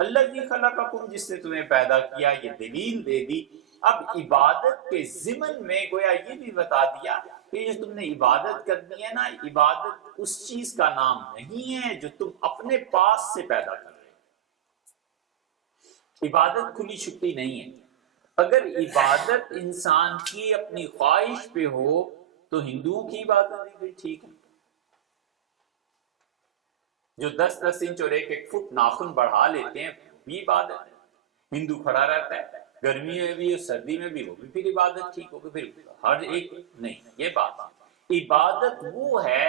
الذی خلقکم، جس نے تمہیں پیدا کیا، یہ دلیل دے دی۔ اب عبادت کے ضمن میں گویا یہ بھی بتا دیا کہ جو تم نے عبادت کرنی ہے نا، عبادت اس چیز کا نام نہیں ہے جو تم اپنے پاس سے پیدا کر رہے ہو۔ عبادت کھلی چھپی نہیں ہے۔ اگر عبادت انسان کی اپنی خواہش پہ ہو تو ہندوؤں کی عبادت بھی ٹھیک ہے، جو 10-10 انچ اور 1-1 فٹ ناخن بڑھا لیتے ہیں بھی عبادت ہے۔ ہندو کھڑا رہتا ہے گرمی میں بھی اور سردی میں بھی، وہ بھی پھر عبادت ٹھیک ہوگی۔ پھر ہر ایک نہیں، یہ بات ہے۔ عبادت وہ ہے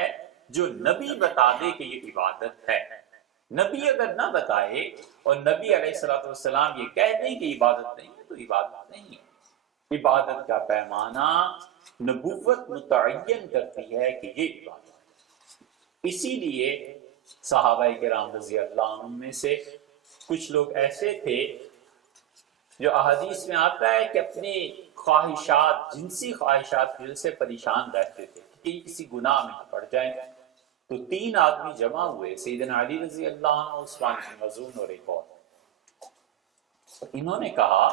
جو نبی بتا دے کہ یہ عبادت ہے۔ نبی اگر نہ بتائے اور نبی علیہ الصلوۃ والسلام یہ کہہ دیں کہ عبادت نہیں ہے تو عبادت نہیں ہے۔ عبادت کا پیمانہ نبوت متعین کرتی ہے کہ یہ عبادت ہے۔ اسی لیے صحابہ کرام رضی اللہ عنہ میں سے کچھ لوگ ایسے تھے جو احادیث میں آتا ہے کہ اپنی خواہشات، جنسی خواہشات کی وجہ سے پریشان رہتے تھے کہ کسی گناہ میں نہ پڑ جائیں۔ تو 3 آدمی جمع ہوئے، سیدنا علی رضی اللہ عنہ، عثمان بن مظعون اور ایک اور۔ انہوں نے کہا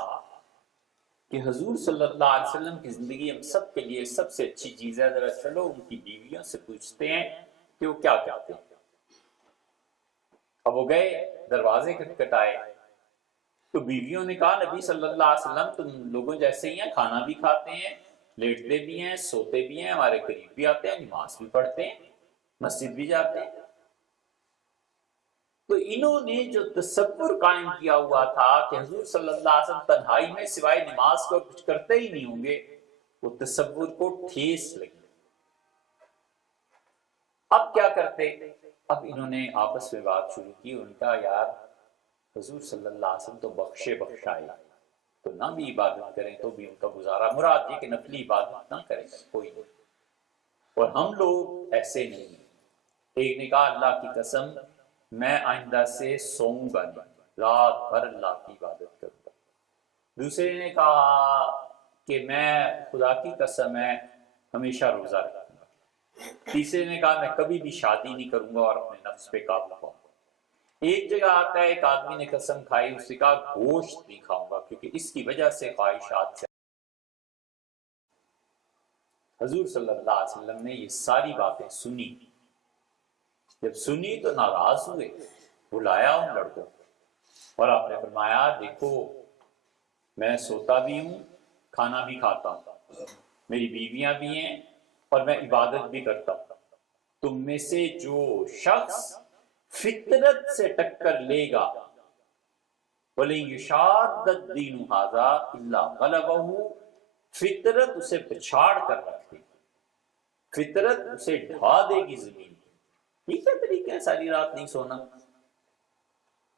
کہ حضور صلی اللہ علیہ وسلم کی زندگی ہم سب کے لیے سب سے اچھی چیز ہے، ذرا چلو ان کی بیویوں سے پوچھتے ہیں کہ وہ کیا کہتے ہیں۔ اب وہ گئے، دروازے کھٹکھٹائے تو بیویوں نے کہا نبی صلی اللہ علیہ وسلم تم لوگوں جیسے ہی ہیں، کھانا بھی کھاتے ہیں، لیٹتے بھی ہیں، سوتے بھی ہیں، ہمارے قریب بھی آتے ہیں، نماز بھی پڑھتے ہیں، مسجد بھی جاتے ہیں۔ تو انہوں نے جو تصور قائم کیا ہوا تھا کہ حضور صلی اللہ علیہ وسلم تنہائی میں سوائے نماز کو کچھ کرتے ہی نہیں ہوں گے، وہ تصور کو ٹھیس لگی۔ اب کیا کرتے؟ اب انہوں نے آپس میں بات شروع کی، ان کا یار حضور صلی اللہ علیہ وسلم تو بخشے بخشائے، تو نہ بھی عبادت کریں تو بھی ان کا گزارا، مراد یہ کہ نفلی عبادت نہ کریں کوئی نہیں، اور ہم لوگ ایسے نہیں ہیں۔ ایک نے کہا اللہ کی قسم میں آئندہ سے سوؤں گا نہیں، رات بھر اللہ کی عبادت کروں گا۔ دوسرے نے کہا کہ میں خدا کی قسم ہے ہمیشہ روزہ رکھوں گا۔ تیسرے نے کہا میں کبھی بھی شادی نہیں کروں گا اور اپنے نفس پہ قابو پاؤں گا۔ ایک جگہ آتا ہے ایک آدمی نے قسم کھائی، اس نے کہا گوشت نہیں کھاؤں گا کیونکہ اس کی وجہ سے خواہشات سے۔ حضور صلی اللہ علیہ وسلم نے یہ ساری باتیں سنی، جب سنی تو ناراض ہوئے، بلایا ان لڑکوں اور آپ نے فرمایا دیکھو میں سوتا بھی ہوں، کھانا بھی کھاتا ہوں، میری بیویاں بھی ہیں اور میں عبادت بھی کرتا ہوں۔ تم میں سے جو شخص فطرت سے ٹکر لے گا وَلَن يُشَادَّ الدِّينُ هَذَا إِلَّا غَلَبَهُ، فطرت اسے پچھاڑ کر رکھ دے گی، فطرت اسے ڈھا دے گی زمین۔ یہ کیا طریقہ ہے ساری رات نہیں سونا،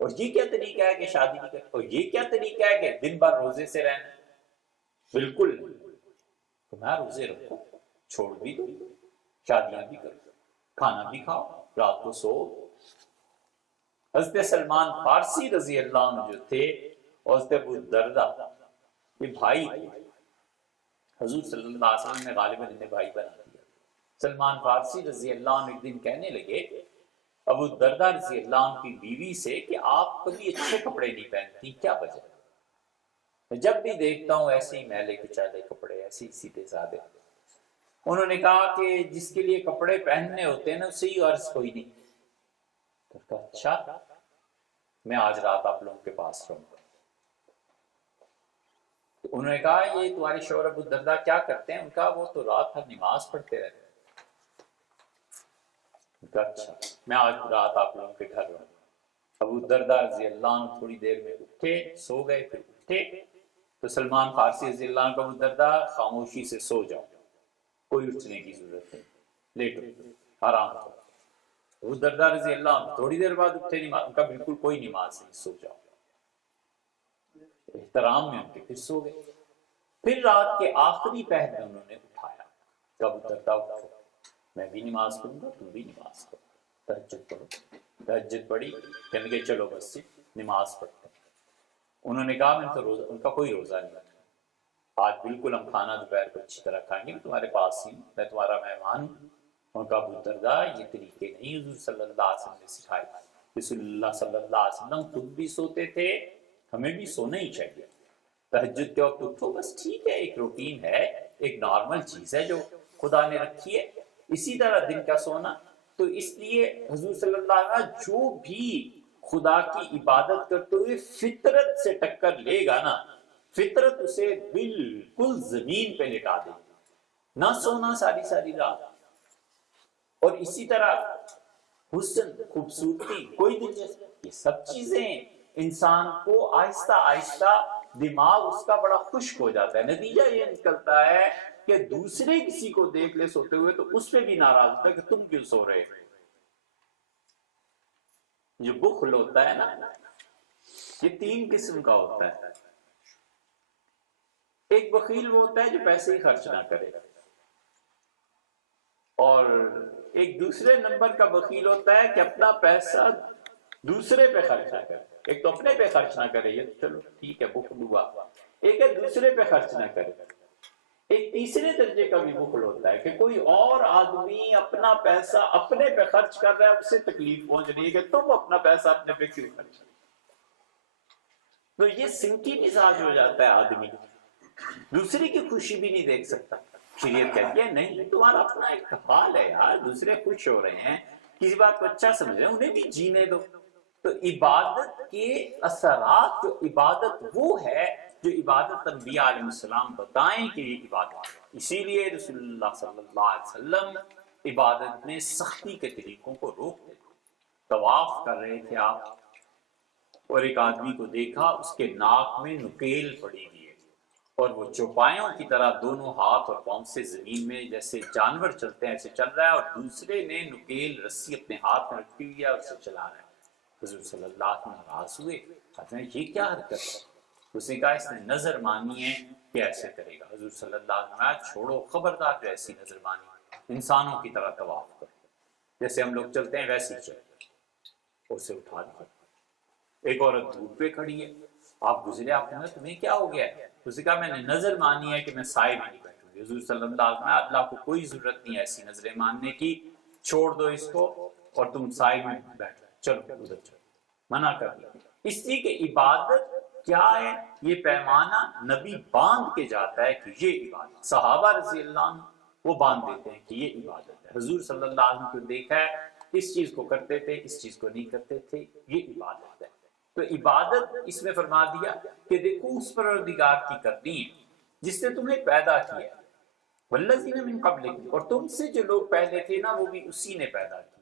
اور یہ کیا طریقہ ہے کہ شادی نہیں کرنا، اور یہ کیا طریقہ ہے کہ دن بھر روزے سے رہنا؟ بالکل نہیں۔ تمہارا روزے رکھو، چھوڑ بھی دو، شادیاں بھی کرو، کھانا بھی کھاؤ، رات کو سو۔ حضرت سلمان فارسی رضی اللہ عنہ جو تھے اور حضرت ابو الدرداء، یہ بھائی تھے، حضور صلی اللہ علیہ وسلم نے غالباً انہیں بھائی بنا دیا۔ سلمان فارسی رضی اللہ عنہ ایک دن کہنے لگے ابو الدرداء رضی اللہ عنہ کی بیوی سے کہ آپ کبھی اچھے کپڑے نہیں پہنتی، کیا وجہ؟ میں جب بھی دیکھتا ہوں ایسے ہی میلے کچالے کپڑے، ایسے ہی سیدھے سادے۔ انہوں نے کہا کہ جس کے لیے کپڑے پہننے ہوتے ہیں نا اسے ہی عرض کوئی نہیں۔ تو کہا اچھا میں آج رات آپ لوگوں کے پاس رہوں گا۔ تو انہوں نے کہا یہ تمہارے شوہر ابو الدرداء کیا کرتے ہیں؟ ان کا وہ تو رات بھر نماز پڑھتے رہتے ہیں۔ اچھا میں آج رات آپ لوگوں کے گھر رہوں گا۔ ابو الدرداء رضی اللہ عنہ تھوڑی دیر میں اٹھے، سو گئے، پھر اٹھے تو سلمان فارسی رضی اللہ عنہ کو ابو الدرداء خاموشی سے سو جاؤ، کوئی اٹھنے کی ضرورت نہیں، لیٹو آرام کرو۔ ابو الدرداء رضی اللہ عنہ تھوڑی دیر بعد اٹھے، ان کا بالکل کوئی نماز نہیں، سو جاؤ۔ احترام میں ان کے پھر سو گئے۔ پھر رات کے آخری پہر میں انہوں نے اٹھایا کہ ابو الدرداء اٹھو، میں بھی نماز پڑھوں گا، تم بھی نماز پڑھو، تہجد پڑھو۔ تہجد پڑھی، کہنے لگے چلو بس نماز پڑھتے ہیں۔ انہوں نے کہا میں تو روزہ، ان کا کوئی روزہ نہیں رکھا، آج بالکل ہم کھانا دوپہر کو اچھی طرح کھائیں گے، تمہارے پاس ہی میں تمہارا مہمان ہوں۔ ان کا ابو الدرداء یہ طریقے نہیں حضور صلی اللہ علیہ وسلم نے سکھائے، رسول اللہ صلی اللہ علیہ وسلم خود بھی سوتے تھے، ہمیں بھی سونا ہی چاہیے۔ تہجد کے وقت اٹھو، بس ٹھیک ہے، ایک روٹین ہے، ایک نارمل چیز ہے جو خدا نے رکھی ہے۔ اسی طرح دن کا سونا، تو اس لیے حضور صلی اللہ علیہ وسلم جو بھی خدا کی عبادت کرتے ہوئے فطرت سے ٹکر لے گا نا، فطرت اسے بالکل زمین پہ لٹا دے گی، نہ سونا ساری ساری رات۔ اور اسی طرح حسن، خوبصورتی، کوئی دلچسپی، یہ سب چیزیں انسان کو آہستہ آہستہ دماغ اس کا بڑا خشک ہو جاتا ہے۔ نتیجہ یہ نکلتا ہے کہ دوسرے کسی کو دیکھ لے سوتے ہوئے تو اس پہ بھی ناراض ہوتا ہے کہ تم کیوں سو رہے ہو۔ جو بخل ہوتا ہے نا، یہ 3 قسم کا ہوتا ہے۔ ایک بخیل وہ ہوتا ہے جو پیسے ہی خرچ نہ کرے، اور ایک دوسرے نمبر کا بخیل ہوتا ہے کہ اپنا پیسہ دوسرے پہ خرچ نہ کرے۔ ایک تو اپنے پہ خرچ نہ کرے، یہ چلو ٹھیک ہے، بخل ہوا۔ ایک ہے دوسرے پہ خرچ نہ کرے۔ ایک تیسرے درجے کا بھی بخل ہوتا ہے کہ کوئی اور آدمی اپنا پیسہ اپنے پہ خرچ کر رہا ہے، اسے تکلیف پہنچ رہی ہے کہ تم اپنا پیسہ اپنے پہ کیوں خرچ۔ تو یہ سنکی مزاج ہو جاتا ہے آدمی، دوسرے کی خوشی بھی نہیں دیکھ سکتا۔ شریعت کہتی ہے نہیں، تمہارا اپنا ایک حال ہے یار، دوسرے خوش ہو رہے ہیں، کسی بات کو اچھا سمجھ رہے ہیں، انہیں بھی جینے دو۔ تو عبادت کے اثرات، جو عبادت وہ ہے جو عبادت انبیاء علیہ السلام بتائیں کہ یہ عبادت ہے۔ اسی لیے رسول اللہ صلی اللہ علیہ وسلم عبادت میں سختی کے طریقوں کو روکتے تھے۔ طواف کر رہے تھے آپ، اور ایک آدمی کو دیکھا، اس کے ناک میں نکیل پڑی ہوئی ہے، اور وہ چوپایوں کی طرح دونوں ہاتھ اور پاؤں سے زمین میں جیسے جانور چلتے ہیں ایسے چل رہا ہے، اور دوسرے نے نکیل رسی اپنے ہاتھ میں رکھی ہوئی ہے اور اسے چلا رہا ہے۔ حضور صلی اللہ علیہ وسلم ناراض ہوئے، کہتے ہیں یہ کیا حرکت ہے؟ اس نے کہا اس نے نظر مانی ہے کہ ایسے کرے گا۔ حضور صلی اللہ علیہ وسلم چھوڑو، خبردار جو ایسی نظر مانی، انسانوں کی طرح طواف کرو، جیسے ہم لوگ چلتے ہیں ویسے ہی چلو۔ اسے اٹھا دیا۔ ایک عورت دھوپ پہ کھڑی ہے، آپ گزرے، آپ کہنا تمہیں کیا ہو گیا ہے؟ اس نے کہا میں نے نظر مانی ہے کہ میں سائے میں نہیں بیٹھوں گی۔ حضور صلی اللہ علیہ وسلم، اللہ کو کوئی ضرورت نہیں ہے ایسی نظریں ماننے کی، چھوڑ دو اس کو اور تم سائے میں بیٹھو، چلو ادھر چلو، منع کر دیا۔ اس لیے کہ عبادت کیا ہے، یہ پیمانہ نبی باندھ کے جاتا ہے کہ یہ عبادت، صحابہ رضی اللہ عنہ وہ باندھ دیتے ہیں کہ یہ عبادت ہے۔ حضور صلی اللہ علیہ وسلم کو دیکھا ہے، اس چیز کو کرتے تھے، اس چیز کو نہیں کرتے تھے، یہ عبادت ہے۔ تو عبادت اس میں فرما دیا کہ دیکھو اس پروردگار کی کرنی ہے جس نے تمہیں پیدا کیا، والذین من قبلکم، اور تم سے جو لوگ پہلے تھے نا وہ بھی اسی نے پیدا کیا۔